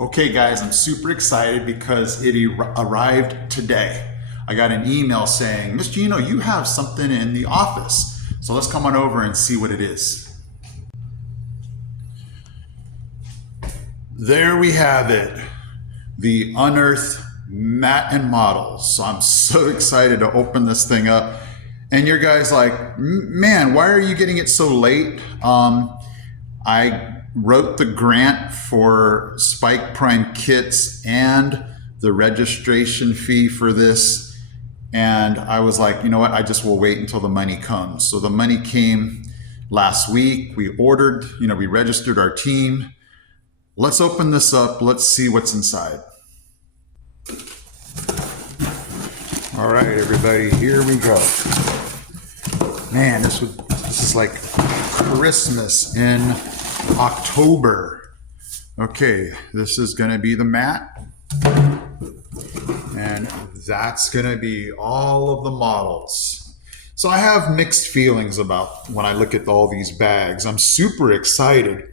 Okay guys, I'm super excited because it arrived today. I got an email saying, Mr. Hino, you have something in the office. So let's come on over and see what it is. There we have it, the Unearthed mat and models. So I'm so excited to open this thing up. And your guys like, man, why are you getting it so late? I wrote the grant for Spike Prime kits and the registration fee for this. And I was like, you know what? I just will wait until the money comes. So the money came last week. We ordered, we registered our team. Let's open this up. Let's see what's inside. All right, everybody, here we go. Man, this is like Christmas in October. Okay, this is gonna be the mat. And that's gonna be all of the models. So I have mixed feelings about when I look at all these bags. I'm super excited,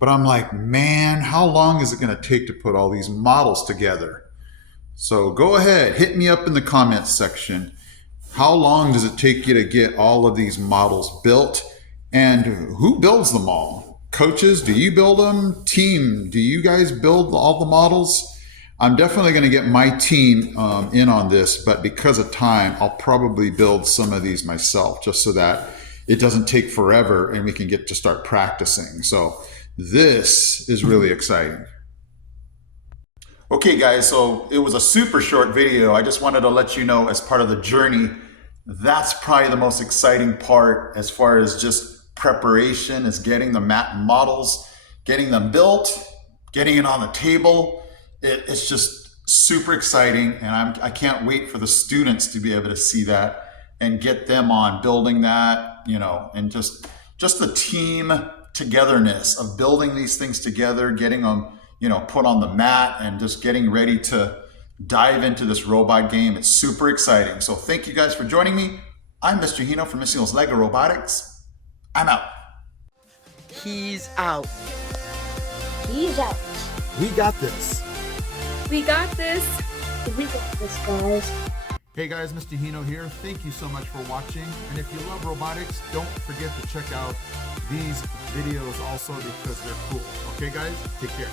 but I'm like, man, how long is it gonna take to put all these models together? So go ahead, hit me up in the comments section. How long does it take you to get all of these models built? And who builds them all? Coaches, do you build them? Team, do you guys build all the models? I'm definitely going to get my team in on this, but because of time, I'll probably build some of these myself just so that it doesn't take forever and we can get to start practicing. So this is really exciting. Okay guys, so it was a super short video. I just wanted to let you know as part of the journey, that's probably the most exciting part as far as just preparation is getting the mat models, getting them built, getting it on the table. It's just super exciting, and I can't wait for the students to be able to see that and get them on building that, and just the team togetherness of building these things together, getting them put on the mat and just getting ready to dive into this robot game. It's super exciting. So thank you guys for joining me. I'm Mr. Hino from Mr. Hino's Lego Robotics. I'm out. He's out. He's out. We got this. We got this. We got this, guys. Hey guys, Mr. Hino here. Thank you so much for watching. And if you love robotics, don't forget to check out these videos also because they're cool. Okay guys, take care.